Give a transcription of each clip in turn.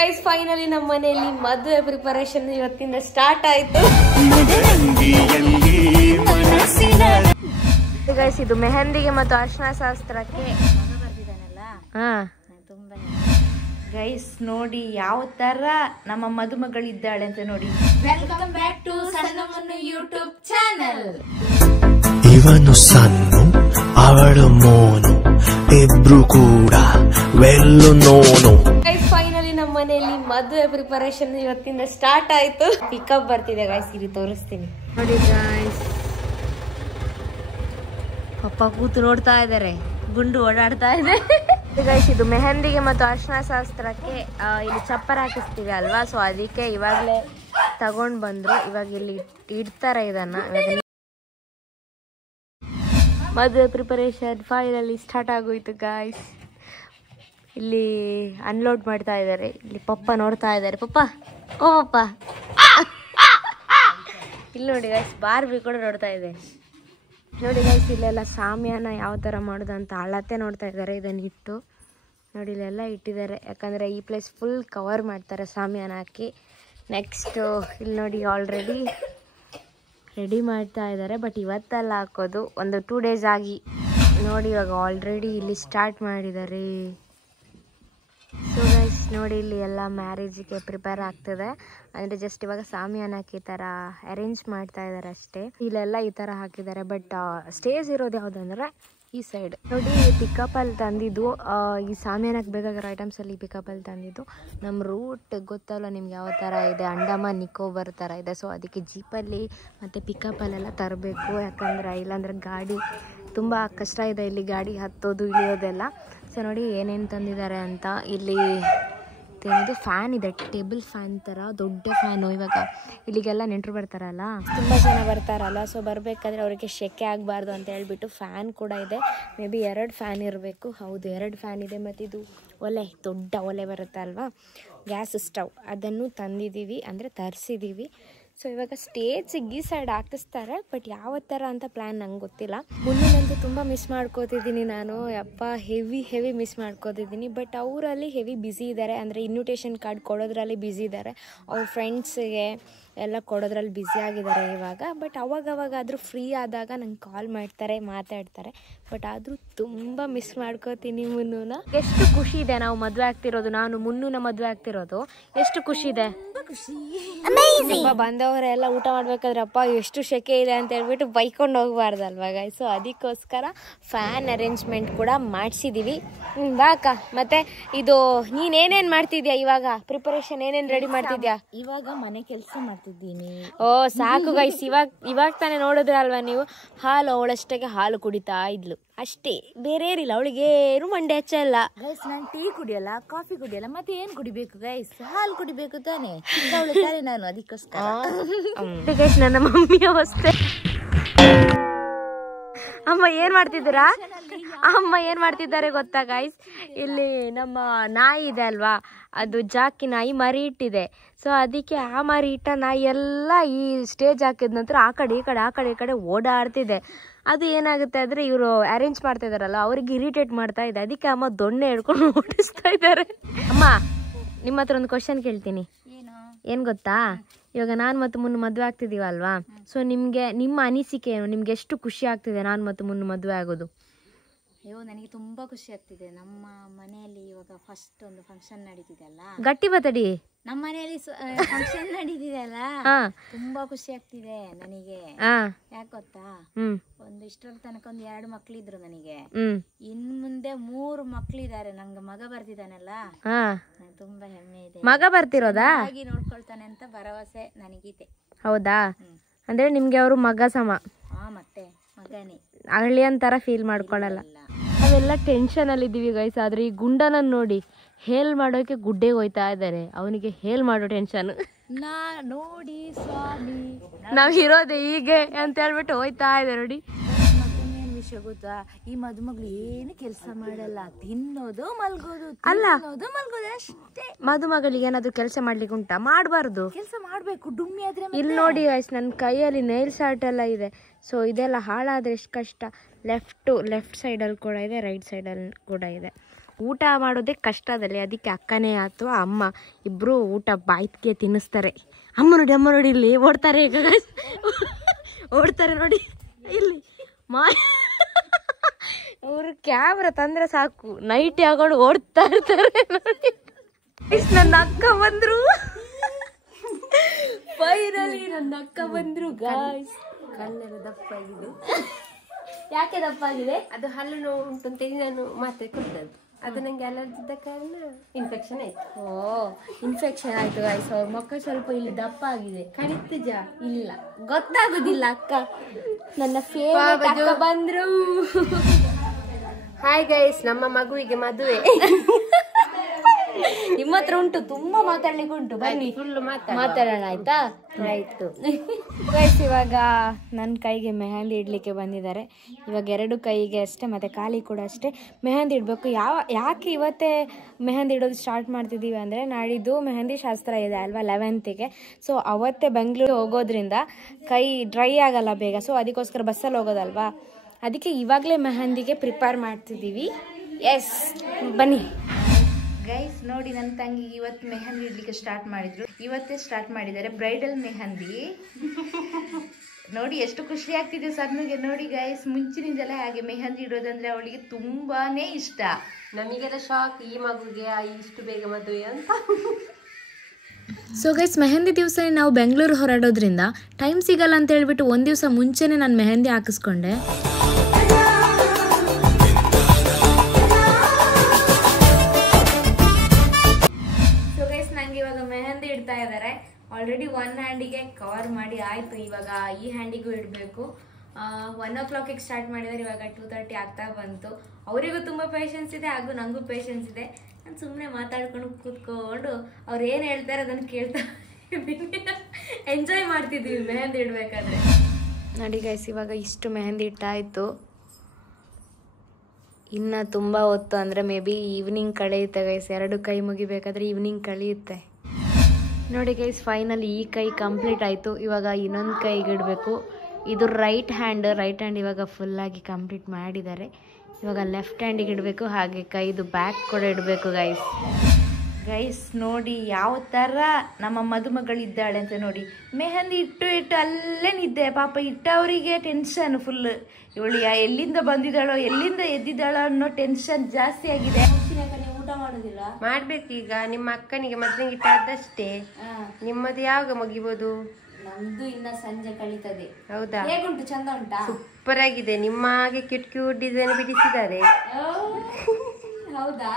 Guys finally ನಮ್ಮ ಮನೆಯಲ್ಲಿ ಮದುವೆ ಪ್ರಿಪರೇಷನ್ ಇವತ್ತಿಂದ ಸ್ಟಾರ್ಟ್ ಆಯ್ತು. ಗೈಸ್ ಇದು ಮೆಹಂದಿಗೆ ಮತ್ತು ಅರ್ಶಿನ ಶಾಸ್ತ್ರಕ್ಕೆ ಗೈಸ್ ನೋಡಿ ಯಾವ ತರ ನಮ್ಮ ಮದುಮಗಳಿದ್ದಾಳೆ ಅಂತ ನೋಡಿ. ವೆಲ್ಕಮ್ ಬ್ಯಾಕ್ ಟು ಸಣ್ಣ ಮುನ್ನು ಯೂಟ್ಯೂಬ್ ಚಾನೆಲ್. ಇವನು ಸಣ್ಣ ಅವಳು ಮೋನು ಇಬ್ರು ಕೂಡ ವೆಲ್ಲು ನೋನು. ಗೈಸ್ ಫೈನಲಿ ನಮ್ಮ ಮನೆಯಲ್ಲಿ ಮದುವೆ ಪ್ರಿಪರೇಷನ್ ಇವತ್ತಿಂದ ಸ್ಟಾರ್ಟ್ ಆಯ್ತು. ಪಿಕಪ್ ಬರ್ತಿದೆ ಗೈಸ್, ಇಲ್ಲಿ ತೋರಿಸ್ತೀನಿ ನೋಡಿ. ಗೈಸ್ ಪಪ್ಪ ಕೂತು ನೋಡ್ತಾ ಇದಾರೆ, ಗುಂಡು ಓಡಾಡ್ತಾ ಇದೆ. ಗೈಸ್ ಇದು ಮೆಹಂದಿಗೆ ಮತ್ತು ಅರ್ಶಿನ ಶಾಸ್ತ್ರಕ್ಕೆ ಇಲ್ಲಿ ಚಪ್ಪರ ಹಾಕಿಸ್ತೀವಿ ಅಲ್ವಾ, ಸೊ ಅದಕ್ಕೆ ಇವಾಗಲೇ ತಗೊಂಡ್ ಬಂದ್ರು. ಇವಾಗ ಇಲ್ಲಿ ಇಡ್ತಾರೆ ಇದನ್ನ. ಮದುವೆ ಪ್ರಿಪರೇಷನ್ ಫೈನಲಿ ಸ್ಟಾರ್ಟ್ ಆಗೋಯ್ತು ಗೈಸ್. ಇಲ್ಲಿ ಅನ್ಲೋಡ್ ಮಾಡ್ತಾ ಇದ್ದಾರೆ. ಇಲ್ಲಿ ಪಪ್ಪ ನೋಡ್ತಾ ಇದ್ದಾರೆ. ಪಪ್ಪ ಓ ಪಪ್ಪ ಇಲ್ಲಿ ನೋಡಿ ಗೈಸ್, ಬಾರ್ಬಿ ಕೂಡ ನೋಡ್ತಾ ಇದೆ ನೋಡಿ ಗೈಸ್. ಇಲ್ಲೆಲ್ಲ ಸಾಮ್ಯಾನ ಯಾವ ಥರ ಮಾಡೋದು ಅಂತ ಅಳತೆ ನೋಡ್ತಾ ಇದ್ದಾರೆ. ಇದನ್ನು ಇಟ್ಟು ನೋಡಿ ಇಲ್ಲೆಲ್ಲ ಇಟ್ಟಿದ್ದಾರೆ, ಯಾಕಂದರೆ ಈ ಪ್ಲೇಸ್ ಫುಲ್ ಕವರ್ ಮಾಡ್ತಾರೆ ಸಾಮ್ಯಾನ ಹಾಕಿ. ನೆಕ್ಸ್ಟು ಇಲ್ಲಿ ನೋಡಿ ಆಲ್ರೆಡಿ ರೆಡಿ ಮಾಡ್ತಾ ಇದ್ದಾರೆ, ಬಟ್ ಇವತ್ತೆಲ್ಲ ಹಾಕೋದು, ಒಂದು 2 days ಆಗಿ ನೋಡಿ. ಇವಾಗ ಆಲ್ರೆಡಿ ಇಲ್ಲಿ ಸ್ಟಾರ್ಟ್ ಮಾಡಿದ್ದಾರೆ. ಸೊ ಗೈಸ್ ನೋಡಿ ಇಲ್ಲಿ ಎಲ್ಲ ಮ್ಯಾರೇಜಿಗೆ ಪ್ರಿಪೇರ್ ಆಗ್ತದೆ. ಅಂದರೆ ಜಸ್ಟ್ ಇವಾಗ ಸಾಮಿಯಾನ ಹಾಕಿ ಈ ಥರ ಅರೇಂಜ್ ಮಾಡ್ತಾ ಇದ್ದಾರೆ ಅಷ್ಟೇ. ಇಲ್ಲೆಲ್ಲ ಈ ಥರ ಹಾಕಿದ್ದಾರೆ, ಬಟ್ ಸ್ಟೇಜ್ ಇರೋದು ಯಾವುದಂದ್ರೆ ಈ ಸೈಡ್ ನೋಡಿ. ಪಿಕಪ್ಪಲ್ಲಿ ತಂದಿದ್ದು ಈ ಸಾಮಿಯಾನಕ್ಕೆ ಬೇಕಾಗಿರೋ ಐಟಮ್ಸಲ್ಲಿ ಪಿಕಪ್ಪಲ್ಲಿ ತಂದಿದ್ದು. ನಮ್ಮ ರೂಟ್ ಗೊತ್ತಲ್ಲ ನಿಮ್ಗೆ ಯಾವ ಥರ ಇದೆ, ಅಂಡಮಾನ್ ನಿಕೋಬಾರ್ ಥರ ಇದೆ. ಸೊ ಅದಕ್ಕೆ ಜೀಪಲ್ಲಿ ಮತ್ತು ಪಿಕಪ್ಪಲ್ಲೆಲ್ಲ ತರಬೇಕು, ಯಾಕಂದರೆ ಇಲ್ಲಾಂದ್ರೆ ಗಾಡಿ ತುಂಬ ಕಷ್ಟ ಇದೆ ಇಲ್ಲಿ ಗಾಡಿ ಹತ್ತೋದು ಇಳಿಯೋದೆಲ್ಲ. ಸೊ ನೋಡಿ ಏನೇನು ತಂದಿದ್ದಾರೆ ಅಂತ. ಇಲ್ಲಿ ಇದು ಫ್ಯಾನ್ ಇದೆ, ಟೇಬಲ್ ಫ್ಯಾನ್ ಥರ ದೊಡ್ಡ ಫ್ಯಾನು. ಇವಾಗ ಇಲ್ಲಿಗೆಲ್ಲ ನೆಂಟರು ಬರ್ತಾರಲ್ಲ, ತುಂಬ ಜನ ಬರ್ತಾರಲ್ಲ, ಸೊ ಬರಬೇಕಾದ್ರೆ ಅವರಿಗೆ ಸೆಕೆ ಆಗಬಾರ್ದು ಅಂತ ಹೇಳ್ಬಿಟ್ಟು ಫ್ಯಾನ್ ಕೂಡ ಇದೆ. ಮೇ ಬಿ 2 ಫ್ಯಾನ್ ಇರಬೇಕು. ಹೌದು 2 ಫ್ಯಾನ್ ಇದೆ. ಮತ್ತು ಇದು ಒಲೆ, ದೊಡ್ಡ ಒಲೆ ಬರುತ್ತೆ ಅಲ್ವಾ, ಗ್ಯಾಸ್ ಸ್ಟವ್, ಅದನ್ನು ತಂದಿದ್ದೀವಿ, ಅಂದರೆ ತರಿಸಿದ್ದೀವಿ. ಸೊ ಇವಾಗ ಸ್ಟೇಜಿಗೆ ಈ ಸೈಡ್ ಹಾಕಿಸ್ತಾರೆ, ಬಟ್ ಯಾವ ಥರ ಅಂತ ಪ್ಲ್ಯಾನ್ ನಂಗೆ ಗೊತ್ತಿಲ್ಲ. ಮುಂದಿನಂತೂ ತುಂಬ ಮಿಸ್ ಮಾಡ್ಕೋತಿದ್ದೀನಿ ನಾನು, ಯಪ್ಪ ಹೆವಿ ಮಿಸ್ ಮಾಡ್ಕೋತಿದ್ದೀನಿ. ಬಟ್ ಅವರಲ್ಲಿ ಹೆವಿ ಬ್ಯುಸಿ ಇದ್ದಾರೆ, ಅಂದರೆ ಇನ್ವಿಟೇಷನ್ ಕಾರ್ಡ್ ಕೊಡೋದ್ರಲ್ಲಿ ಬ್ಯುಸಿ ಇದ್ದಾರೆ. ಅವ್ರ ಫ್ರೆಂಡ್ಸಿಗೆ ಎಲ್ಲ ಕೊಡೋದ್ರಲ್ಲಿ ಬ್ಯುಸಿ ಆಗಿದ್ದಾರೆ ಇವಾಗ. ಬಟ್ ಅವಾಗವಾಗಾದರೂ ಫ್ರೀ ಆದಾಗ ನಂಗೆ ಕಾಲ್ ಮಾಡ್ತಾರೆ, ಮಾತಾಡ್ತಾರೆ. ಬಟ್ ಆದರೂ ತುಂಬ ಮಿಸ್ ಮಾಡ್ಕೋತೀನಿ ಮುನ್ನೂನ. ಎಷ್ಟು ಖುಷಿ ಇದೆ ನಾವು ಮದುವೆ ಆಗ್ತಿರೋದು, ನಾನು ಮುನ್ನೂನ ಮದುವೆ ಆಗ್ತಿರೋದು. ಎಷ್ಟು ಖುಷಿ ಇದೆ, ಬಂದವರೆಲ್ಲ ಊಟ ಮಾಡ್ಬೇಕಾದ್ರೆ ಅಪ್ಪ ಎಷ್ಟು ಸೆಕೆ ಇದೆ ಅಂತ ಹೇಳ್ಬಿಟ್ಟು ಬೈಕೊಂಡು ಹೋಗ್ಬಾರ್ದಲ್ವಾ ಗೈಸ್. ಸೊ ಅದಕ್ಕೋಸ್ಕರ ಫ್ಯಾನ್ ಅರೇಂಜ್ಮೆಂಟ್ ಕೂಡ ಮಾಡಿಸಿದ್ದೀವಿ. ಬಾಕ ಮತ್ತೆ ಇದು ನೀನೇನೇನು ಮಾಡ್ತಿದ್ಯಾ ಇವಾಗ? ಪ್ರಿಪರೇಷನ್ ಏನೇನು ರೆಡಿ ಮಾಡ್ತಿದ್ಯಾ? ಇವಾಗ ಮನೆ ಕೆಲಸ ಮಾಡ್ತಿದ್ದೀನಿ. ಓ ಸಾಕು ಗೈಸ್, ಇವಾಗ ತಾನೇ ನೋಡಿದ್ರೆ ಅಲ್ವಾ ನೀವು, ಹಾಲು ಅವಳಷ್ಟಕ್ಕೆ ಹಾಲು ಕುಡಿತಾ ಇದ್ಲು ಅಷ್ಟೇ, ಬೇರೆ ಏನಿಲ್ಲ ಅವಳಿಗೆ, ಏನು ಮಂಡೆ ಹಚ್ಚಲ್ಲ ಗೈಸ್. ನಾನು ಟೀ ಕುಡಿಯಲ್ಲ, ಕಾಫಿ ಕುಡಿಯಲ್ಲ, ಮತ್ತೆ ಏನ್ ಕುಡಿಬೇಕು ಗೈಸ್? ಹಾಲು ಕುಡಿಬೇಕು ತಾನೆ, ನಾನು ಅದಕ್ಕೋಸ್ಕರ. ಗೈಸ್ ನನ್ನ ಮಮ್ಮಿ ಅವಸ್ಥೆ. ಅಮ್ಮ ಏನ್ ಮಾಡ್ತಿದ್ದೀರಾ? ಅಮ್ಮ ಏನ್ ಮಾಡ್ತಿದ್ದಾರೆ ಗೊತ್ತಾ ಗೈಸ್? ಇಲ್ಲಿ ನಮ್ಮ ನಾಯಿ ಇದೆ ಅಲ್ವಾ, ಅದು ಜಾಕಿ ನಾಯಿ ಮರಿ ಇಟ್ಟಿದೆ. ಸೊ ಅದಕ್ಕೆ ಆ ಮರಿ ಇಟ್ಟ ನಾಯಿ ಎಲ್ಲ ಈ ಸ್ಟೇಜ್ ಹಾಕಿದ ನಂತರ ಆ ಕಡೆ ಈ ಕಡೆ ಓಡಾಡ್ತಿದೆ. ಅದು ಏನಾಗುತ್ತೆ ಅಂದರೆ ಇವರು ಅರೇಂಜ್ ಮಾಡ್ತಾ ಇದಾರಲ್ಲ, ಅವ್ರಿಗೆ ಇರಿಟೇಟ್ ಮಾಡ್ತಾ ಇದೆ. ಅದಕ್ಕೆ ಅಮ್ಮ ದೊಣ್ಣೆ ಹಿಡ್ಕೊಂಡು ಓಡಿಸ್ತಾ ಇದ್ದಾರೆ. ಅಮ್ಮ ನಿಮ್ಮ ಹತ್ರ ಒಂದು ಕ್ವಶನ್ ಕೇಳ್ತೀನಿ. ಏನು ಗೊತ್ತಾ, ಇವಾಗ ನಾನು ಮತ್ತು ಮುನ್ನು ಮದುವೆ ಆಗ್ತಿದ್ದೀವಲ್ವಾ, ಸೊ ನಿಮ್ಮ ಅನಿಸಿಕೆ ಏನು? ನಿಮ್ಗೆ ಎಷ್ಟು ಖುಷಿ ಆಗ್ತಿದೆ ನಾನು ಮತ್ತು ಮುನ್ನು ಮದುವೆ ಆಗೋದು? ಅಯ್ಯೋ ನನಗೆ ತುಂಬಾ ಖುಷಿ ಆಗ್ತಿದೆ. ನಮ್ಮ ಮನೆಯಲ್ಲಿ ಇವಾಗ ಫಸ್ಟ್ ಒಂದು ಫಂಕ್ಷನ್ ನಡೀತಿದೆ ಅಲ್ಲ, ಗಟ್ಟಿ ಬತ್ತಡಿ, ನಮ್ಮ ಮನೆಯಲ್ಲಿ ಫಂಕ್ಷನ್ ನಡೀತಿದೆ ಅಲ್ಲ, ತುಂಬಾ ಖುಷಿ ಆಗ್ತಿದೆ ನನಗೆ. ಯಾಕೆ ಗೊತ್ತಾ, ಒಂದು ಇಷ್ಟರ ತನಕ ಒಂದು 2 ಮಕ್ಳಿದ್ರು ನನಗೆ, ಇನ್ ಮುಂದೆ 3 ಮಕ್ಳಿದ್ದಾರೆ. ನಂಗೆ ಮಗ ಬರ್ತಿದ್ದಾನಲ್ಲ, ತುಂಬಾ ಹೆಮ್ಮೆ ಇದೆ. ಮಗ ಬರ್ತಿರೋದಾ? ಹಾಗೆ ನೋಡ್ಕೊಳ್ತಾನೆ ಅಂತ ಭರವಸೆ ನನಗಿದೆ. ಹೌದಾ? ಅಂದ್ರೆ ನಿಮ್ಗೆ ಅವರು ಮಗ ಸಮ? ಮತ್ತೆ ಮಗನೇ, ಅಳಿಯನ್ ತರ ಫೀಲ್ ಮಾಡ್ಕೊಳ್ಳಲ್ಲ. ನಾವೆಲ್ಲ ಟೆನ್ಷನ್ ಅಲ್ಲಿ ಇದೀವಿ ಗೈಸ್. ಆದ್ರೆ ಈ ಗುಂಡನ ನೋಡಿ ಹೇಲ್ ಮಾಡೋಕೆ ಗುಡ್ಡೆಗೆ ಹೋಯ್ತಾ ಇದ್ದಾರೆ. ಅವನಿಗೆ ಹೇಲ್ ಮಾಡೋ ಟೆನ್ಷನ್. ನೋಡಿ ಸ್ವಾಮಿ, ನಾವ್ ಇರೋದೆ ಹೀಗೆ ಅಂತ ಹೇಳ್ಬಿಟ್ಟು ಹೋಯ್ತಾ ಇದೆ ನೋಡಿ. ಮತ್ತೊಂದೇನು ವಿಷಯ ಗೊತ್ತಾ, ಈ ಮದುಮಗಳು ಏನು ಕೆಲಸ ಮಾಡಲ್ಲ, ತಿನ್ನೋದು ಮಲ್ಗೋದು, ಅಲ್ಲ ಮಲ್ಗೋದು ಅಷ್ಟೇ. ಮದುಮಗಳಿಗೆ ಏನಾದ್ರು ಕೆಲಸ ಮಾಡ್ಲಿಕ್ಕೆ ಉಂಟಾ? ಮಾಡಬಾರ್ದು, ಕೆಲಸ ಮಾಡ್ಬೇಕು. ಡುಮ್ಮಿ ಆದ್ರೆ ಇಲ್ಲಿ ನೋಡಿ ಗೈಸ್, ನನ್ನ ಕೈಯಲ್ಲಿ ನೈಲ್ಸ್ ಆರ್ಟ್ ಎಲ್ಲ ಇದೆ. ಸೊ ಇದೆಲ್ಲ ಹಾಳಾದ್ರೆ ಎಷ್ಟು ಕಷ್ಟ. ಲೆಫ್ಟ್ ಸೈಡಲ್ಲಿ ಕೂಡ ಇದೆ, ರೈಟ್ ಸೈಡಲ್ಲಿ ಕೂಡ ಇದೆ. ಊಟ ಮಾಡೋದೇ ಕಷ್ಟದಲ್ಲಿ, ಅದಕ್ಕೆ ಅಕ್ಕನೇ ಆಯ್ತು ಅಮ್ಮ ಇಬ್ಬರು ಊಟ ಬಾಯ್ಗೆ ತಿನ್ನಿಸ್ತಾರೆ. ಅಮ್ಮ ನೋಡಿ ಇಲ್ಲಿ ಓಡ್ತಾರೆ, ಓಡ್ತಾರೆ ನೋಡಿ ಇಲ್ಲಿ ಅವರು ಕ್ಯಾಮ್ರಾ ತಂದ್ರೆ ಸಾಕು ನೈಟ್ ಹಾಕೊಂಡು ಓಡ್ತಾ ಇರ್ತಾರೆ ನೋಡಿ. ನನ್ನ ಅಕ್ಕ ಬಂದ್ರು, ಫೈನಲಿ ನನ್ನ ಅಕ್ಕ ಬಂದ್ರು ಗಾಯ್ಸ್. ಕಣ್ಣೆಲ್ಲ ದಪ್ಪಾಗಿದೆ. ಯಾಕೆ ದಪ್ಪಾಗಿದೆ? ಅದು ಹಲ್ಲು ನೋವು ಉಂಟು ಅಂತೇಳಿ ನಾನು ಮಾತ್ರೆ ಕೊಟ್ಟದ್ದು. ಅದು ನಂಗೆ ಅಲರ್ಜಿ ಇದ್ದ ಕಾರಣ ಇನ್ಫೆಕ್ಷನ್ ಆಯ್ತು. ಇನ್ಫೆಕ್ಷನ್ ಆಯ್ತು ಗಾಯ್ಸ್. ಅವ್ರ ಮಕ್ಕ ಸ್ವಲ್ಪ ಇಲ್ಲಿ ದಪ್ಪ ಆಗಿದೆ. ಕಣಿತಜ ಇಲ್ಲ ಗೊತ್ತಾಗುದಿಲ್ಲ. ಅಕ್ಕ ನನ್ನ ಫೇವರೇಟ್ ಅಕ್ಕ ಬಂದ್ರು. ಹಾಯ್ ಗೈಸ್, ನಮ್ಮ ಮಗುವಿಗೆ ಮದುವೆ. ನಿಮ್ಮ ಹತ್ರ ಉಂಟು, ತುಂಬಾ ಮಾತಾಡ್ಲಿಕ್ಕೆ ಉಂಟು, ಬನ್ನಿ ಫುಲ್ ಮಾತಾಡೋಣ ಆಯ್ತಾ? ಆಯ್ತು ಗೈಸ್, ಇವಾಗ ನನ್ನ ಕೈಗೆ ಮೆಹಂದಿ ಇಡ್ಲಿಕ್ಕೆ ಬಂದಿದ್ದಾರೆ. ಇವಾಗ 2 ಕೈಗೆ ಅಷ್ಟೇ ಮತ್ತೆ ಕಾಲಿ ಕೂಡ ಅಷ್ಟೇ ಮೆಹಂದಿ ಇಡಬೇಕು. ಯಾಕೆ ಇವತ್ತೇ ಮೆಹಂದಿ ಇಡೋದು ಸ್ಟಾರ್ಟ್ ಮಾಡ್ತಿದ್ದೀವಿ ಅಂದರೆ, ನಾಡಿದ್ದು ಮೆಹಂದಿ ಶಾಸ್ತ್ರ ಇದೆ ಅಲ್ವಾ 11ಗೆ. ಸೊ ಅವತ್ತೇ ಬೆಂಗಳೂರು ಹೋಗೋದ್ರಿಂದ ಕೈ ಡ್ರೈ ಆಗಲ್ಲ ಬೇಗ. ಸೊ ಅದಕ್ಕೋಸ್ಕರ ಬಸ್ಸಲ್ಲಿ ಹೋಗೋದಲ್ವಾ, ಅದಕ್ಕೆ ಇವಾಗಲೇ ಮೆಹಂದಿಗೆ ಪ್ರಿಪೇರ್ ಮಾಡ್ತಿದ್ದೀವಿ. ಎಸ್ ಬನ್ನಿ ಗೈಸ್ ನೋಡಿ, ನನ್ನ ತಂಗಿಗೆ ಇವತ್ತು ಮೆಹಂದಿ ಇಡ್ಲಿಕ್ಕೆ ಸ್ಟಾರ್ಟ್ ಮಾಡಿದ್ರು. ಇವತ್ತೇ ಸ್ಟಾರ್ಟ್ ಮಾಡಿದ್ದಾರೆ ಬ್ರೈಡಲ್ ಮೆಹಂದಿ. ನೋಡಿ ಎಷ್ಟು ಖುಷಿ ಆಗ್ತಿದೆ ಸಣ್ಣಗೆ. ನೋಡಿ ಗೈಸ್, ಮುಂಚಿನಿಂದೆಲ್ಲ ಹಾಗೆ ಮೆಹಂದಿ ಇಡೋದಂದ್ರೆ ಅವಳಿಗೆ ತುಂಬಾನೇ ಇಷ್ಟ. ನಮಗೆಲ್ಲ ಶಾಕ್, ಈ ಮಗುಗೆ ಇಷ್ಟು ಬೇಗ ಮದುವೆ ಅಂತ. ಸೊ ಗೈಸ್, ಮೆಹಂದಿ ದಿವಸ ನಾವು ಬೆಂಗಳೂರು ಹೊರಡೋದ್ರಿಂದ ಟೈಮ್ ಸಿಗಲ್ಲ ಅಂತ ಹೇಳ್ಬಿಟ್ಟು ಒಂದು ದಿವಸ ಮುಂಚೆನೇ ನಾನು ಮೆಹಂದಿ ಹಾಕಿಸ್ಕೊಂಡೆ. ಸೊ ಗೈಸ್, ನಂಗೆ ಇವಾಗ ಮೆಹಂದಿ ಇಡ್ತಾ ಇದ್ದಾರೆ. ಆಲ್ರೆಡಿ 1 ಹ್ಯಾಂಡಿಗೆ ಕವರ್ ಮಾಡಿ ಆಯಿತು. ಇವಾಗ ಈ ಹ್ಯಾಂಡಿಗೂ ಇಡಬೇಕು. 1 o'clock ಸ್ಟಾರ್ಟ್ ಮಾಡಿದ್ದಾರೆ, ಇವಾಗ 2:30 ಆಗ್ತಾ ಬಂತು. ಅವರಿಗೂ ತುಂಬ ಪೇಷನ್ಸ್ ಇದೆ ಹಾಗೂ ನನಗೂ ಪೇಷನ್ಸ್ ಇದೆ. ನಾನು ಸುಮ್ಮನೆ ಮಾತಾಡ್ಕೊಂಡು ಕೂತ್ಕೊಂಡು ಅವ್ರು ಏನು ಹೇಳ್ತಾರೆ ಅದನ್ನು ಕೇಳ್ತಾ ಎಂಜಾಯ್ ಮಾಡ್ತಿದ್ದೀವಿ ಮೆಹಂದಿ ಇಡಬೇಕಾದ್ರೆ. ನೋಡಿ ಗೈಸ್, ಇವಾಗ ಇಷ್ಟು ಮೆಹಂದಿ ಇಟ್ಟಾಯಿತು. ಇನ್ನು ತುಂಬ ಹೊತ್ತು ಅಂದರೆ ಮೇ ಬಿ ಈವ್ನಿಂಗ್ ಕಳೆಯುತ್ತೆ ಗೈಸ್. 2 ಕೈ ಮುಗಿಬೇಕಾದ್ರೆ ಈವ್ನಿಂಗ್ ಕಳೆಯುತ್ತೆ. ನೋಡಿ ಗೈಸ್, ಫೈನಲಿ ಈ ಕೈ ಕಂಪ್ಲೀಟ್ ಆಯಿತು. ಇವಾಗ ಇನ್ನೊಂದು ಕೈಗೆ ಇಡಬೇಕು. ಇದು ರೈಟ್ ಹ್ಯಾಂಡ್ ಇವಾಗ ಫುಲ್ಲಾಗಿ ಕಂಪ್ಲೀಟ್ ಮಾಡಿದ್ದಾರೆ. ಇವಾಗ ಲೆಫ್ಟ್ ಹ್ಯಾಂಡಿಗೆ ಇಡಬೇಕು, ಹಾಗೆ ಕೈದು ಬ್ಯಾಕ್ ಕೂಡ ಇಡಬೇಕು ಗೈಸ್. ನೋಡಿ ಯಾವ ಥರ ನಮ್ಮ ಮದುಮಗಳಿದ್ದಾಳೆ ಅಂತ ನೋಡಿ. ಮೆಹಂದಿ ಇಟ್ಟು ಅಲ್ಲೇ ನಿದ್ದೆ. ಪಾಪ ಇಟ್ಟವರಿಗೆ ಟೆನ್ಷನ್ ಫುಲ್. ಇವಳು ಎಲ್ಲಿಂದ ಬಂದಿದ್ದಾಳೋ ಎಲ್ಲಿಂದ ಎದ್ದಿದ್ದಾಳೋ ಅನ್ನೋ ಟೆನ್ಷನ್ ಜಾಸ್ತಿ ಆಗಿದೆ. ಊಟ ಮಾಡೋದಿಲ್ಲ? ಮಾಡ್ಬೇಕೀಗ. ನಿಮ್ಮ ಅಕ್ಕನಿಗೆ ಮದ್ವೆಗೆ ಇಟ್ಟಾದಷ್ಟೇ. ನಿಮ್ಮದು ಯಾವಾಗ ಮುಗಿಬೋದು? ನಮ್ದು ಇನ್ನ ಸಂಜೆ ಕಳೀತದೆ. ಹೌದಾ? ಹೇಗುಂಟು? ಚಂದ ಉಂಟಾ? ಸೂಪರ್ ಆಗಿದೆ. ನಿಮ್ಮ ಹಾಗೆ ಕ್ಯೂಟ್ ಡಿಸೈನ್ ಬಿಡಿಸಿದ್ದಾರೆ. ಹೌದಾ?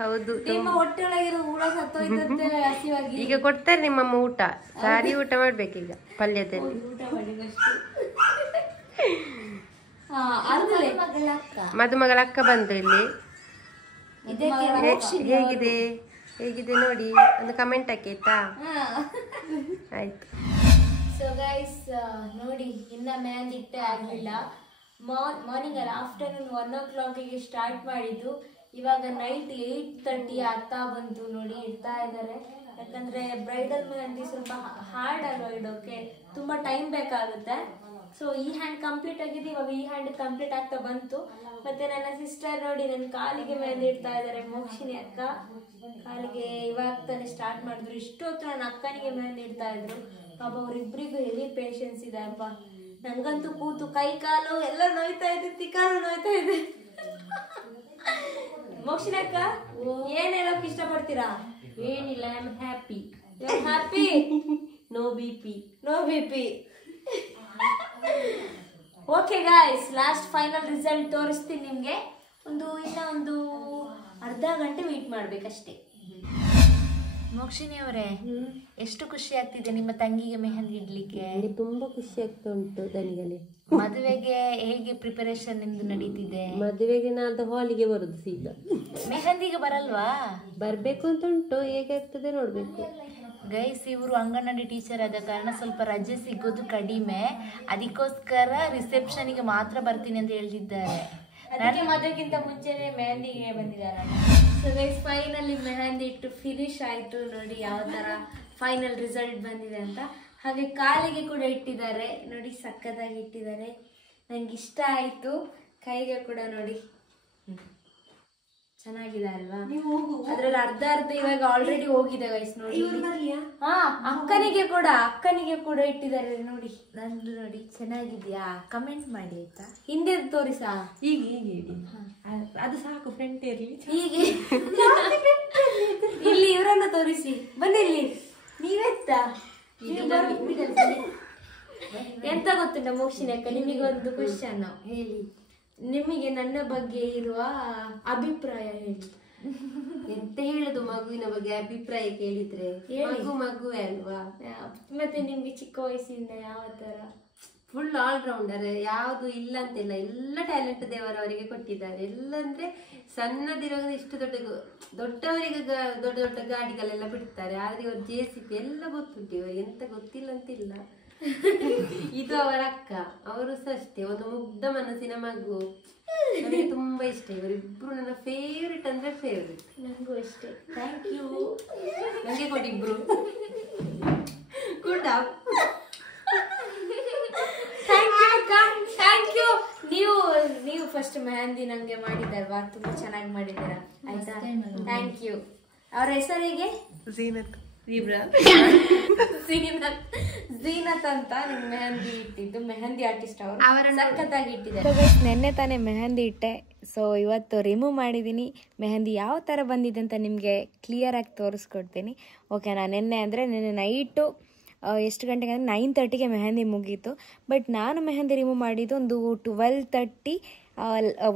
ಹೌದು. ನಿಮ್ಮ ಹೊಟ್ಟೆಯೊಳಗಿರೋ ಹುಳ ಸತ್ತೋಯ್ತಂತೆ ಹಸಿವಾಗಿ. ಈಗ ಕೊಡ್ತಾರೆ ನಿಮ್ಮಮ್ಮ ಊಟ. ಸಾರಿ ಊಟ ಮಾಡ್ಬೇಕೀಗ ಪಲ್ಯದಲ್ಲಿ. ಊಟ ಮಾಡಿ ಮದುಮಗಳ ಅಕ್ಕ ಬಂದ್ರು ಇಲ್ಲಿ. ಹೇಗಿದೆ ನೋಡಿ, ಒಂದು ಕಮೆಂಟ್ ಹಾಕಿ ಆಯ್ತಾ? ಆಯ್ತು. ಸೊ ಗೈಸ್, ನೋಡಿ ಇನ್ನ ಮೆಹಂದಿ ಇಟ್ಟೇ ಆಗಲಿಲ್ಲ. ಮಾರ್ನಿಂಗ್ ಅಲ್ಲ, ಆಫ್ಟರ್ನೂನ್ 1 o'clock ಸ್ಟಾರ್ಟ್ ಮಾಡಿದ್ದು. ಇವಾಗ ನೈಟ್ 8:30 ಆಗ್ತಾ ಬಂತು. ನೋಡಿ ಇಡ್ತಾ ಇದ್ದಾರೆ. ಯಾಕಂದ್ರೆ ಬ್ರೈಡಲ್ ಮೆಹಂದಿ ಸ್ವಲ್ಪ ಹಾರ್ಡ್ ಅಲ್ವಾ ಇಡೋಕೆ, ತುಂಬಾ ಟೈಮ್ ಬೇಕಾಗುತ್ತೆ. ಸೊ ಈ ಹ್ಯಾಂಡ್ ಕಂಪ್ಲೀಟ್ ಆಗಿದೆ, ಇವಾಗ ಈ ಹ್ಯಾಂಡ್ ಕಂಪ್ಲೀಟ್ ಆಗ್ತಾ ಬಂತು. ಮತ್ತೆ ನನ್ನ ಸಿಸ್ಟರ್ ನೋಡಿ ನನ್ನ ಕಾಲಿಗೆ ಮೆಹಂದಿ ಇಡ್ತಾ ಇದ್ದಾರೆ. ಮೋಕ್ಷಿನಿ ಅಕ್ಕ ಕಾಲಿಗೆ ಇವಾಗ ತಾನೇ ಸ್ಟಾರ್ಟ್ ಮಾಡಿದ್ರು. ಇಷ್ಟೊತ್ತು ನನ್ನ ಅಕ್ಕನಿಗೆ ಮೆಹಂದಿ ಇಡ್ತಾ ಇದ್ರು. ಪಾಪ ಅವ್ರಿಬ್ರಿಗೂ ಹೆವಿ ಪೇಷನ್ಸ್ ಇದೆ ಅಪ್ಪ. ನಂಗಂತೂ ಕೂತು ಕೈ ಕಾಲು ಎಲ್ಲ ನೋಯ್ತಾ ಇದೆ, ತಿಕಾಲು ನೋಯ್ತಾ ಇದೆ. ಮೋಕ್ಷಿನಿ ಅಕ್ಕ, ಏನ್ ಹೇಳೋಕೆ ಇಷ್ಟಪಡ್ತೀರಾ? ಏನಿಲ್ಲ, I am happy. Happy? No BP. Okay guys, last final result ತೋರಿಸ್ತೀನಿ ನಿಮ್ಗೆ. ಇನ್ನ ಒಂದು ಅರ್ಧ ಗಂಟೆ ವೇಟ್ ಮಾಡ್ಬೇಕಷ್ಟೇ. ಮೋಕ್ಷಿನಿ ಅವರೇ, ಎಷ್ಟು ಖುಷಿ ಆಗ್ತಿದೆ ನಿಮ್ಮ ತಂಗಿಗೆ ಮೆಹಂದಿ ಇಡ್ಲಿಕ್ಕೆ? ತುಂಬಾ ಖುಷಿ ಆಗ್ತಾ ಉಂಟು ನನಗೆ. ಮದುವೆಗೆ ಹೇಗೆ ಪ್ರಿಪರೇಷನ್ ನಿಮ್ದು ನಡೀತಿದೆ? ಮದುವೆಗೆ ನಾಲ್ದು ಹಾಲಿಗೆ ಬರುದು ಸೀದಾ. ಮೆಹಂದಿಗೆ ಬರಲ್ವಾ? ಬರ್ಬೇಕು ಅಂತ ಉಂಟು, ಹೇಗಾಗ್ತದೆ ನೋಡ್ಬೇಕು. ಗೈಸ್, ಇವರು ಅಂಗನವಾಡಿ ಟೀಚರ್ ಆದ ಕಾರಣ ಸ್ವಲ್ಪ ರಜೆ ಸಿಗೋದು ಕಡಿಮೆ. ಅದಕ್ಕೋಸ್ಕರ ರಿಸೆಪ್ಷನ್ಗೆ ಮಾತ್ರ ಬರ್ತೀನಿ ಅಂತ ಹೇಳ್ತಿದ್ದಾರೆ. ನನಗೆ ಮದುವೆಗಿಂತ ಮುಂಚೆನೆ ಮೆಹಂದಿಗೆ ಬಂದಿದ್ದಾರೆ. ಸೊ ಗೈಸ್, ಫೈನಲಿ ಮೆಹಂದಿ ಇಟ್ಟು ಫಿನಿಶ್ ಆಯಿತು. ನೋಡಿ ಯಾವ ಥರ ಫೈನಲ್ ರಿಸಲ್ಟ್ ಬಂದಿದೆ ಅಂತ. ಹಾಗೆ ಕಾಲಿಗೆ ಕೂಡ ಇಟ್ಟಿದ್ದಾರೆ. ನೋಡಿ ಸಕ್ಕತ್ತಾಗಿ ಇಟ್ಟಿದ್ದಾರೆ, ನಂಗೆ ಇಷ್ಟ ಆಯಿತು. ಕೈಗೆ ಕೂಡ ನೋಡಿ ಚೆನ್ನಾಗಿದೆ ಅಲ್ವಾ? ಅದ್ರಲ್ಲಿ ಅರ್ಧ ಇವಾಗ ಆಲ್ರೆಡಿ ಹೋಗಿದೆ ಗೈಸ್ ನೋಡಿ. ಹಾ, ಅಕ್ಕನಿಗೆ ಕೂಡ ಇಟ್ಟಿದ್ದಾರೆ ನೋಡಿ. ನಂದು ನೋಡಿ ಚೆನ್ನಾಗಿದ್ಯಾ? ಕಮೆಂಟ್ ಮಾಡಿ ಆಯ್ತಾ? ಹಿಂದೆ ತೋರಿಸಾ? ಹೀಗೆ ಅದು ಸಾಕು, ಫ್ರಂಟ್ ಇರ್ಲಿ. ಹೀಗೆ ಇಲ್ಲಿ ಇವರನ್ನ ತೋರಿಸಿ. ಬನ್ನಿಲ್ಲಿ ನೀವೆತ್ತ. ಎಂತ ಗೊತ್ತುಂಟ ಮೋಕ್ಷಿನಿ ಅಕ್ಕ, ನಿಮಗೊಂದು ಕ್ವಶನ್ ಹೇಳಿ. ನಿಮಗೆ ನನ್ನ ಬಗ್ಗೆ ಇರುವ ಅಭಿಪ್ರಾಯ ಹೇಳಿ. ಎಂತ ಹೇಳುದು ಮಗುವಿನ ಬಗ್ಗೆ ಅಭಿಪ್ರಾಯ ಕೇಳಿದ್ರೆ? ಮಗುವೇ ಅಲ್ವಾ? ಮತ್ತೆ ನಿಮ್ಗೆ ಚಿಕ್ಕ ವಯಸ್ಸಿಂದ ಯಾವ ತರ? ಫುಲ್ ಆಲ್ರೌಂಡರ್, ಯಾವುದು ಇಲ್ಲ ಅಂತಿಲ್ಲ, ಎಲ್ಲ ಟ್ಯಾಲೆಂಟ್ ದೇವರವರಿಗೆ ಕೊಟ್ಟಿದ್ದಾರೆ. ಎಲ್ಲ ಅಂದ್ರೆ ಸಣ್ಣದಿರುವಾಗ ಇಷ್ಟು ದೊಡ್ಡವರಿಗೆ ದೊಡ್ಡ ದೊಡ್ಡ ಗಾಡಿಗಳೆಲ್ಲ ಬಿಡ್ತಾರೆ, ಆದ್ರೆ ಇವರು JCB ಎಲ್ಲ ಗೊತ್ತುಂಟು ಇವರಿಗೆ, ಎಂತ ಗೊತ್ತಿಲ್ಲ ಅಂತಿಲ್ಲ. ಇದು ಅವರ ಅಕ್ಕ, ಅವರು ಸಹ ಅಷ್ಟೇ ಒಂದು ಮುಗ್ಧ ಮನಸ್ಸಿನ ಮಗು. ನನಗೆ ತುಂಬಾ ಇಷ್ಟ ಇವರಿಬ್ರು, ನನ್ನ ಫೇವ್ರೆಟ್ ಅಂದ್ರೆ ಫೇವ್ರೆಟ್. ನನಗೂ ಅಷ್ಟೇ. Thank you. ನಂಗೆ ಕೊಟ್ಟಿಬ್ರು ಕೂಡ. Thank you. ನೀವು ಫಸ್ಟ್ ಮೆಹಂದಿ ನಂಗೆ ಮಾಡಿದಲ್ವಾ, ತುಂಬಾ ಚೆನ್ನಾಗಿ ಮಾಡಿದ್ದೀರಾ ಆಯ್ತಾ? Thank you. ಅವ್ರ ಹೆಸರಿಗೆ ಝೀನತ್ ಅಂತ ನಿಮ್ ಮೆಹಂದಿ ಇಟ್ಟಿದ್ದು. ಮೆಹಂದಿ ಆರ್ಟಿಸ್ಟ್ ಅವರು ಸಖತ್ತಾಗಿ ಇಟ್ಟಿದ್ದಾರೆ. ನೆನ್ನೆ ತಾನೇ ಮೆಹಂದಿ ಇಟ್ಟೆ, ಸೊ ಇವತ್ತು ರಿಮೂವ್ ಮಾಡಿದ್ದೀನಿ. ಮೆಹಂದಿ ಯಾವ ಥರ ಬಂದಿದೆ ಅಂತ ನಿಮಗೆ ಕ್ಲಿಯರಾಗಿ ತೋರಿಸ್ಕೊಡ್ತೀನಿ. ಓಕೆನಾ? ನೆನ್ನೆ ನೈಟು ಎಷ್ಟು ಗಂಟೆಗೆ ಅಂದರೆ 9:30ಗೆ ಮೆಹಂದಿ ಮುಗೀತು. ಬಟ್ ನಾನು ಮೆಹಂದಿ ರಿಮೂವ್ ಮಾಡಿದ್ದು ಒಂದು 12:30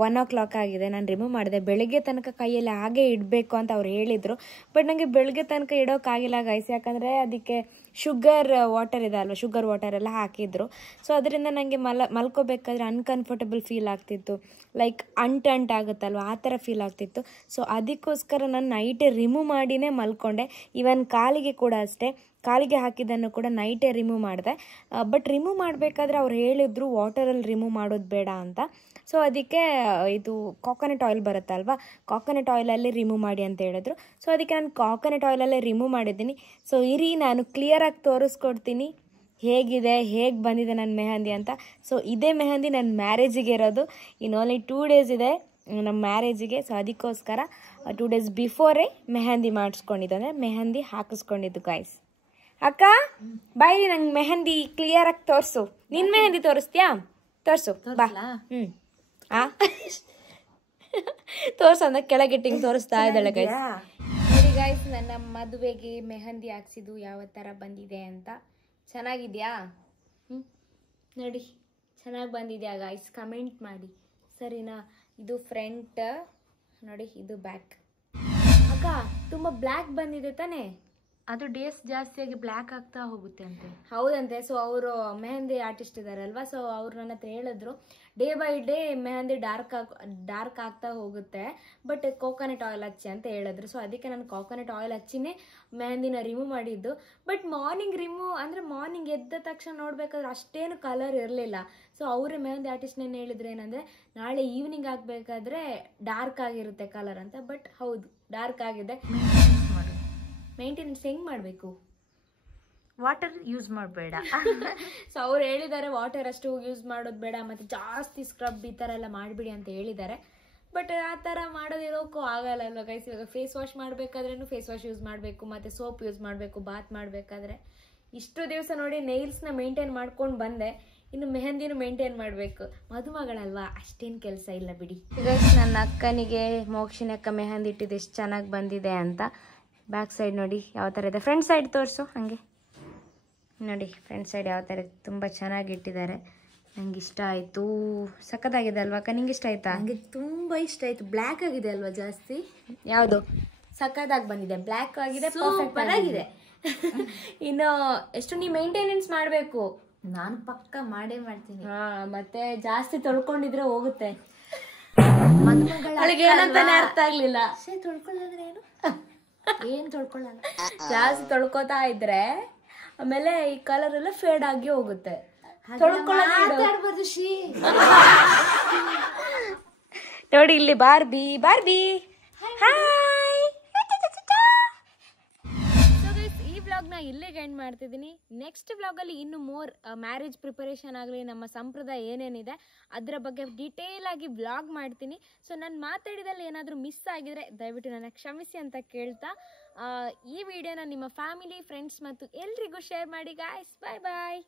1 o'clock ಆಗಿದೆ. ನಾನು ರಿಮೂವ್ ಮಾಡಿದೆ. ಬೆಳಗ್ಗೆ ತನಕ ಕೈಯಲ್ಲಿ ಹಾಗೆ ಇಡಬೇಕು ಅಂತ ಅವ್ರು ಹೇಳಿದರು. ಬಟ್ ನನಗೆ ಬೆಳಗ್ಗೆ ತನಕ ಇಡೋಕ್ಕಾಗಿಲ್ಲ ಗೈಸ್, ಯಾಕಂದರೆ ಅದಕ್ಕೆ ಶುಗರ್ ವಾಟರ್ ಇದೆ ಅಲ್ವಾ, ಶುಗರ್ ವಾಟರ್ ಎಲ್ಲ ಹಾಕಿದ್ರು. ಸೊ ಅದರಿಂದ ನನಗೆ ಮಲ್ಕೋಬೇಕಾದ್ರೆ ಅನ್ಕಂಫರ್ಟಬಲ್ ಫೀಲ್ ಆಗ್ತಿತ್ತು, ಲೈಕ್ ಅಂಟಾಗುತ್ತಲ್ವ, ಆ ಥರ ಫೀಲ್ ಆಗ್ತಿತ್ತು. ಸೊ ಅದಕ್ಕೋಸ್ಕರ ನಾನು ನೈಟೇ ರಿಮೂವ್ ಮಾಡಿನೇ ಮಲ್ಕೊಂಡೆ. ಈವನ್ ಕಾಲಿಗೆ ಕೂಡ ಅಷ್ಟೇ, ಕಾಲಿಗೆ ಹಾಕಿದ್ದನ್ನು ಕೂಡ ನೈಟೇ ರಿಮೂವ್ ಮಾಡಿದೆ. ಬಟ್ ರಿಮೂವ್ ಮಾಡಬೇಕಾದ್ರೆ ಅವ್ರು ಹೇಳಿದ್ರು ವಾಟರಲ್ಲಿ ರಿಮೂವ್ ಮಾಡೋದು ಬೇಡ ಅಂತ. ಸೊ ಅದಕ್ಕೆ ಇದು ಕಾಕೋನಟ್ ಆಯಿಲ್ ಬರುತ್ತಲ್ವ, ಕಾಕೋನಟ್ ಆಯಿಲಲ್ಲಿ ರಿಮೂವ್ ಮಾಡಿ ಅಂತ ಹೇಳಿದ್ರು. ಸೊ ಅದಕ್ಕೆ ನಾನು ಕಾಕೋನಟ್ ಆಯಿಲಲ್ಲೇ ರಿಮೂವ್ ಮಾಡಿದ್ದೀನಿ. ಸೊ ಇರಿ ನಾನು ಕ್ಲಿಯರಾಗಿ ತೋರಿಸ್ಕೊಡ್ತೀನಿ ಹೇಗೆ ಬಂದಿದೆ ನನ್ನ ಮೆಹಂದಿ ಅಂತ. ಸೊ ಇದೇ ಮೆಹಂದಿ ನನ್ನ ಮ್ಯಾರೇಜಿಗೆ ಇರೋದು. ಇನ್ನು ಓನ್ಲಿ 2 days ಇದೆ ನಮ್ಮ ಮ್ಯಾರೇಜಿಗೆ. ಸೊ ಅದಕ್ಕೋಸ್ಕರ 2 days ಬಿಫೋರೇ ಮೆಹಂದಿ ಮಾಡಿಸ್ಕೊಂಡಿದ್ದು, ಅಂದರೆ ಮೆಹಂದಿ ಹಾಕಿಸ್ಕೊಂಡಿದ್ದು ಗೈಸ್. ಅಕ್ಕ ಬಾಯಿ, ನಂಗೆ ಮೆಹಂದಿ ಕ್ಲಿಯರಾಗಿ ತೋರಿಸು. ನಿನ್ನ ಮೆಹಂದಿ ತೋರಿಸ್ತೀಯಾ? ತೋರಿಸು ಬಾ. ತೋರ್ಸು ಅಂದ್ರೆ ಕೆಳಗಿಟ್ಟಿಂಗ್ ತೋರಿಸ್ತಾ ಇದ್ದಾಳೆ ಗೈಸ್. ನೋಡಿ ಗೈಸ್, ನನ್ನ ಮದುವೆಗೆ ಮೆಹಂದಿ ಹಾಕ್ಸಿದ್ದು ಯಾವ ಥರ ಬಂದಿದೆ ಅಂತ. ಚೆನ್ನಾಗಿದ್ಯಾ? ನೋಡಿ ಚೆನ್ನಾಗಿ ಬಂದಿದೆಯಾ ಗೈಸ್? ಕಮೆಂಟ್ ಮಾಡಿ ಸರಿನಾ? ಇದು ಫ್ರಂಟ್ ನೋಡಿ, ಇದು ಬ್ಯಾಕ್. ಅಕ್ಕ ತುಂಬ ಬ್ಲ್ಯಾಕ್ ಬಂದಿದೆ ತಾನೇ? ಅದು ಡೇಸ್ ಜಾಸ್ತಿಯಾಗಿ ಬ್ಲ್ಯಾಕ್ ಆಗ್ತಾ ಹೋಗುತ್ತೆ ಅಂತೆ. ಹೌದಂತೆ. ಸೊ ಅವರು ಮೆಹಂದಿ ಆರ್ಟಿಸ್ಟ್ ಇದ್ದಾರಲ್ವಾ, ಸೊ ಅವ್ರು ನನ್ನ ಹತ್ರ ಹೇಳಿದ್ರು day by day mehndi dark ಆಗ್ತಾ ಹೋಗುತ್ತೆ, ಬಟ್ ಕೋಕೋನಟ್ ಆಯಿಲ್ ಹಚ್ಚಿ ಅಂತ ಹೇಳಿದ್ರು. ಸೊ ಅದಕ್ಕೆ ನಾನು ಕೋಕೋನಟ್ ಆಯಿಲ್ ಹಚ್ಚಿನೇ ಮೆಹಂದಿನ ರಿಮೂವ್ ಮಾಡಿದ್ದು. ಬಟ್ ಮಾರ್ನಿಂಗ್ ಎದ್ದ ತಕ್ಷಣ ನೋಡ್ಬೇಕಾದ್ರೆ ಅಷ್ಟೇನು ಕಲರ್ ಇರಲಿಲ್ಲ. ಸೊ ಅವರೇ ಮೆಹಂದಿ ಆರ್ಟಿಸ್ಟ್ ಏನು ಹೇಳಿದ್ರು ಏನಂದರೆ, ನಾಳೆ ಈವ್ನಿಂಗ್ ಆಗಬೇಕಾದ್ರೆ ಡಾರ್ಕ್ ಆಗಿರುತ್ತೆ ಕಲರ್ ಅಂತ. ಬಟ್ ಹೌದು, ಡಾರ್ಕ್ ಆಗಿದೆ. ಮೇಂಟೆನೆನ್ಸ್ ಹೆಂಗೆ ಮಾಡಬೇಕು? ವಾಟರ್ ಯೂಸ್ ಮಾಡಬೇಡ. ಸೊ ಅವ್ರು ಹೇಳಿದ್ದಾರೆ ವಾಟರ್ ಅಷ್ಟು ಯೂಸ್ ಮಾಡೋದು ಬೇಡ, ಮತ್ತು ಜಾಸ್ತಿ ಸ್ಕ್ರಬ್ ಈ ಥರ ಎಲ್ಲ ಮಾಡಿಬಿಡಿ ಅಂತ ಹೇಳಿದ್ದಾರೆ. ಬಟ್ ಆ ಥರ ಮಾಡೋದಿರೋಕ್ಕೂ ಆಗಲ್ಲ ಅಲ್ವಾ ಗೈಸ್. ಇವಾಗ ಫೇಸ್ ವಾಶ್ ಮಾಡಬೇಕಾದ್ರೂ ಫೇಸ್ ವಾಶ್ ಯೂಸ್ ಮಾಡಬೇಕು, ಮತ್ತು ಸೋಪ್ ಯೂಸ್ ಮಾಡಬೇಕು ಬಾತ್ ಮಾಡಬೇಕಾದ್ರೆ. ಇಷ್ಟು ದಿವಸ ನೋಡಿ ನೈಲ್ಸ್ನ ಮೇಂಟೈನ್ ಮಾಡ್ಕೊಂಡು ಬಂದೆ, ಇನ್ನು ಮೆಹಂದಿನೂ ಮೇಂಟೈನ್ ಮಾಡಬೇಕು. ಮದುಮಗಳಲ್ವಾ, ಅಷ್ಟೇನು ಕೆಲಸ ಇಲ್ಲ ಬಿಡಿ. ಗೈಸ್, ನನ್ನ ಅಕ್ಕನಿಗೆ ಮೋಕ್ಷಿನಕ್ಕ ಮೆಹಂದಿ ಇಟ್ಟಿದ್ದು ಎಷ್ಟು ಚೆನ್ನಾಗಿ ಬಂದಿದೆ ಅಂತ. ಬ್ಯಾಕ್ ಸೈಡ್ ನೋಡಿ ಯಾವ ಥರ ಇದೆ. ಫ್ರಂಟ್ ಸೈಡ್ ತೋರಿಸು ಹಾಗೆ ನೋಡಿ. ಫ್ರಂಟ್ ಸೈಡ್ ಯಾವ ಥರ ತುಂಬ ಚೆನ್ನಾಗಿ ಇಟ್ಟಿದ್ದಾರೆ. ನಂಗೆ ಇಷ್ಟ ಆಯಿತು. ಸಖತ್ತಾಗಿದೆ ಅಲ್ವಾ ಅಕ್ಕ? ನಿಂಗೆ ಇಷ್ಟ ಆಯ್ತಾ? ನನಗೆ ತುಂಬ ಇಷ್ಟ ಆಯಿತು. ಬ್ಲ್ಯಾಕ್ ಆಗಿದೆ ಅಲ್ವಾ ಜಾಸ್ತಿ? ಯಾವುದು? ಸಖತ್ತಾಗಿ ಬಂದಿದೆ, ಬ್ಲ್ಯಾಕ್ ಆಗಿದೆ, ಪರ್ಫೆಕ್ಟ್ ಆಗಿದೆ. ಇನ್ನು ಎಷ್ಟು ನೀ ಮೇಂಟೆನೆನ್ಸ್ ಮಾಡಬೇಕು. ನಾನು ಪಕ್ಕ ಮಾಡೇ ಮಾಡ್ತೀನಿ. ಮತ್ತೆ ಜಾಸ್ತಿ ತೊಳ್ಕೊಂಡಿದ್ರೆ ಹೋಗುತ್ತೆ. ಮದುಮಗಳಿಗೆ ಏನಂತಾನೆ ಅರ್ಥ ಆಗ್ಲಿಲ್ಲ. ತೊಳ್ಕೊಳ್ಳೋದ್ರೆ ಏನು ತೊಳ್ಕೊಳ್ಳಲ್ಲ. ಜಾಸ್ತಿ ತೊಳ್ಕೊತಾ ಇದ್ರೆ ಆಮೇಲೆ ಈ ಕಲರ್ ಎಲ್ಲ ಫೇಡ್ ಆಗಿ ಹೋಗುತ್ತೆ. ನೋಡಿ ಇಲ್ಲಿ ಬಾರ್ಬಿ ಹಾಯ್. ವ್ಲಾಗ್ನ ಇಲ್ಲಿಗೆ ಎಂಡ್ ಮಾಡ್ತಿದ್ದೀನಿ. ನೆಕ್ಸ್ಟ್ ವ್ಲಾಗಲ್ಲಿ ಇನ್ನು ಮೋರ್ ಮ್ಯಾರೇಜ್ ಪ್ರಿಪರೇಷನ್ ಆಗಲಿ, ನಮ್ಮ ಸಂಪ್ರದಾಯ ಏನೇನಿದೆ ಅದರ ಬಗ್ಗೆ ಡೀಟೇಲ್ ಆಗಿ ವ್ಲಾಗ್ ಮಾಡ್ತೀನಿ. ಸೊ ನಾನು ಮಾತಾಡಿದಲ್ಲಿ ಏನಾದರೂ ಮಿಸ್ ಆಗಿದ್ರೆ ದಯವಿಟ್ಟು ನನ್ನ ಕ್ಷಮಿಸಿ ಅಂತ ಕೇಳ್ತಾ ಈ ವಿಡಿಯೋನ ನಿಮ್ಮ ಫ್ಯಾಮಿಲಿ, ಫ್ರೆಂಡ್ಸ್ ಮತ್ತು ಎಲ್ರಿಗೂ ಶೇರ್ ಮಾಡಿ ಗಾಯ್ಸ್. ಬಾಯ್ ಬಾಯ್.